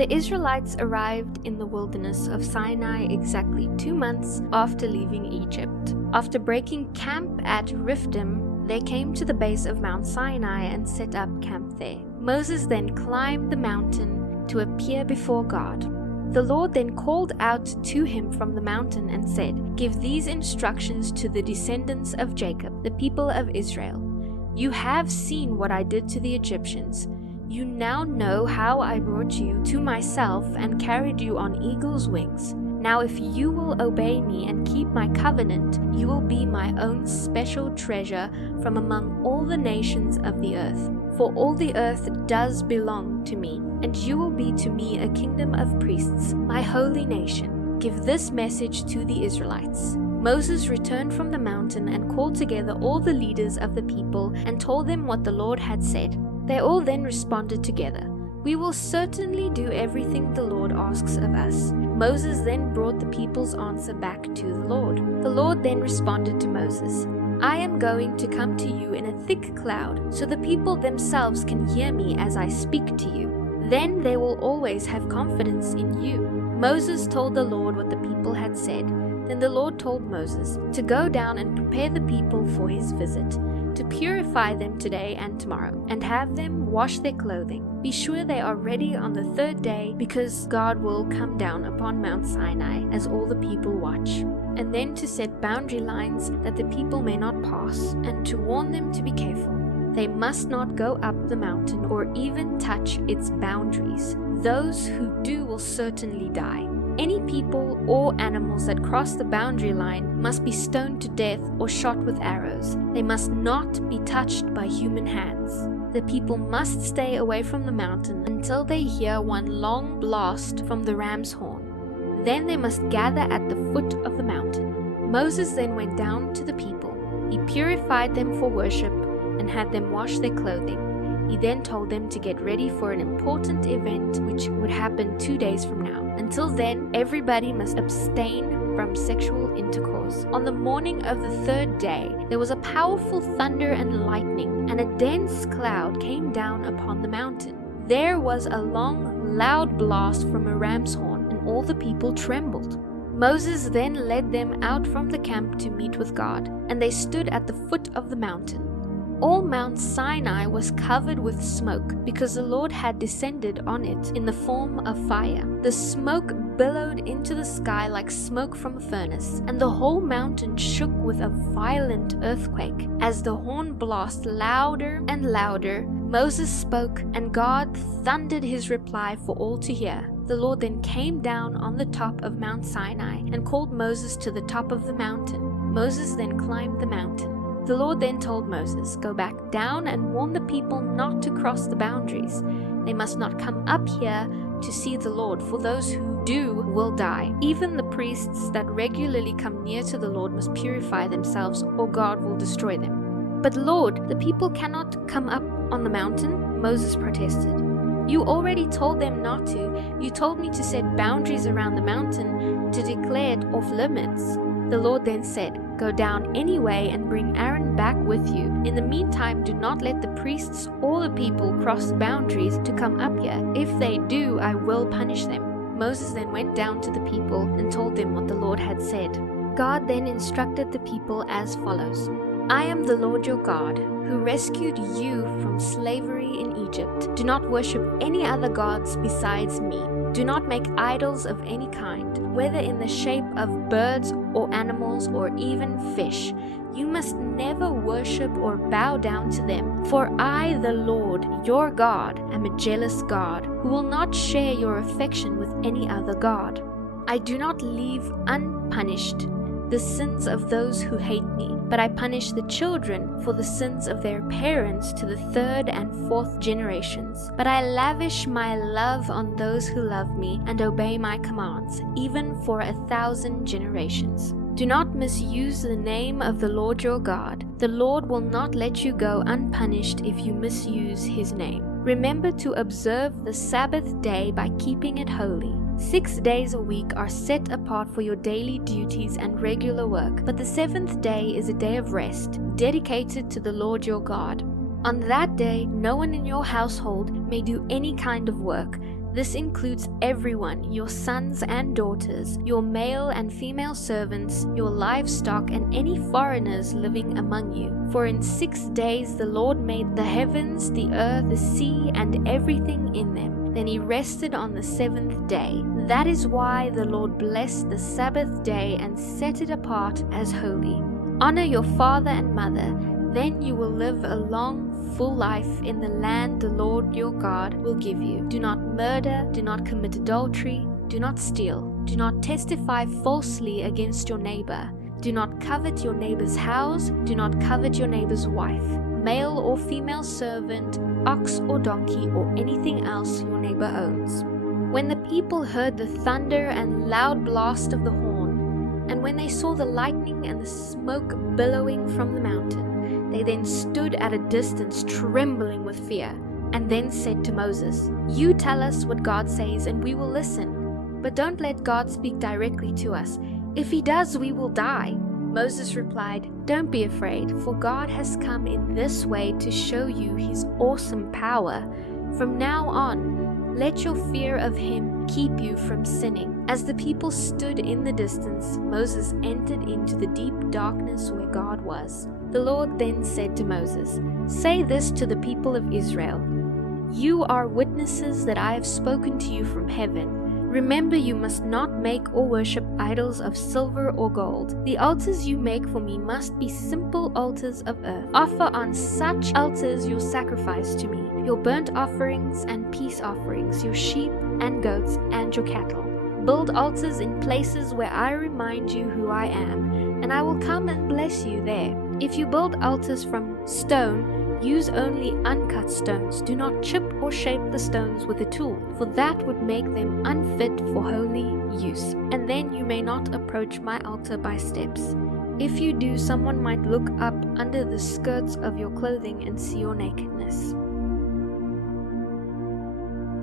The Israelites arrived in the wilderness of Sinai exactly 2 months after leaving Egypt. After breaking camp at Rephidim, they came to the base of Mount Sinai and set up camp there. Moses then climbed the mountain to appear before God. The Lord then called out to him from the mountain and said, "Give these instructions to the descendants of Jacob, the people of Israel. You have seen what I did to the Egyptians. You now know how I brought you to myself and carried you on eagle's wings. Now if you will obey me and keep my covenant, you will be my own special treasure from among all the nations of the earth. For all the earth does belong to me, and you will be to me a kingdom of priests, my holy nation. Give this message to the Israelites." Moses returned from the mountain and called together all the leaders of the people and told them what the Lord had said. They all then responded together, "We will certainly do everything the Lord asks of us." Moses then brought the people's answer back to the Lord. The Lord then responded to Moses, "I am going to come to you in a thick cloud, so the people themselves can hear me as I speak to you. Then they will always have confidence in you." Moses told the Lord what the people had said. Then the Lord told Moses to go down and prepare the people for his visit, to purify them today and tomorrow, and have them wash their clothing. Be sure they are ready on the 3rd day, because God will come down upon Mount Sinai as all the people watch. And then to set boundary lines that the people may not pass, and to warn them to be careful. They must not go up the mountain or even touch its boundaries. Those who do will certainly die. Any people or animals that cross the boundary line must be stoned to death or shot with arrows. They must not be touched by human hands. The people must stay away from the mountain until they hear one long blast from the ram's horn. Then they must gather at the foot of the mountain. Moses then went down to the people. He purified them for worship and had them wash their clothing. He then told them to get ready for an important event which would happen 2 days from now. Until then, everybody must abstain from sexual intercourse. On the morning of the 3rd day, there was a powerful thunder and lightning, and a dense cloud came down upon the mountain. There was a long, loud blast from a ram's horn, and all the people trembled. Moses then led them out from the camp to meet with God, and they stood at the foot of the mountain. All Mount Sinai was covered with smoke, because the Lord had descended on it in the form of fire. The smoke billowed into the sky like smoke from a furnace, and the whole mountain shook with a violent earthquake. As the horn blasted louder and louder, Moses spoke, and God thundered his reply for all to hear. The Lord then came down on the top of Mount Sinai and called Moses to the top of the mountain. Moses then climbed the mountain. The Lord then told Moses, "Go back down and warn the people not to cross the boundaries. They must not come up here to see the Lord, for those who do will die. Even the priests that regularly come near to the Lord must purify themselves, or God will destroy them." "But Lord, the people cannot come up on the mountain," Moses protested. "You already told them not to. You told me to set boundaries around the mountain, to declare it off limits." The Lord then said, "Go down anyway and bring Aaron back with you. In the meantime, do not let the priests or the people cross the boundaries to come up here. If they do, I will punish them." Moses then went down to the people and told them what the Lord had said. God then instructed the people as follows: "I am the Lord your God, who rescued you from slavery in Egypt. Do not worship any other gods besides me. Do not make idols of any kind, whether in the shape of birds or animals or even fish. You must never worship or bow down to them. For I, the Lord, your God, am a jealous God, who will not share your affection with any other god. I do not leave unpunished the sins of those who hate me, but I punish the children for the sins of their parents to the 3rd and 4th generations. But I lavish my love on those who love me and obey my commands, even for 1,000 generations. Do not misuse the name of the Lord your God. The Lord will not let you go unpunished if you misuse his name. Remember to observe the Sabbath day by keeping it holy. 6 days a week are set apart for your daily duties and regular work, but the 7th day is a day of rest, dedicated to the Lord your God. On that day, no one in your household may do any kind of work, This includes everyone, your sons and daughters, your male and female servants, your livestock, and any foreigners living among you. For in 6 days the Lord made the heavens, the earth, the sea, and everything in them. Then he rested on the 7th day. That is why the Lord blessed the Sabbath day and set it apart as holy. Honor your father and mother, then you will live a long, full life in the land the Lord your God will give you. Do not murder, do not commit adultery, do not steal, do not testify falsely against your neighbor, do not covet your neighbor's house, do not covet your neighbor's wife, male or female servant, ox or donkey, or anything else your neighbor owns. When the people heard the thunder and loud blast of the horn, and when they saw the lightning and the smoke billowing from the mountain, they then stood at a distance, trembling with fear, and then said to Moses, "You tell us what God says, and we will listen. But don't let God speak directly to us. If he does, we will die." Moses replied, "Don't be afraid, for God has come in this way to show you his awesome power. From now on, let your fear of him keep you from sinning." As the people stood in the distance, Moses entered into the deep darkness where God was. The Lord then said to Moses, "Say this to the people of Israel: You are witnesses that I have spoken to you from heaven. Remember, you must not make or worship idols of silver or gold. The altars you make for me must be simple altars of earth. Offer on such altars your sacrifice to me, your burnt offerings and peace offerings, your sheep and goats and your cattle. Build altars in places where I remind you who I am, and I will come and bless you there. If you build altars from stone, use only uncut stones. Do not chip or shape the stones with a tool, for that would make them unfit for holy use. And then you may not approach my altar by steps. If you do, someone might look up under the skirts of your clothing and see your nakedness."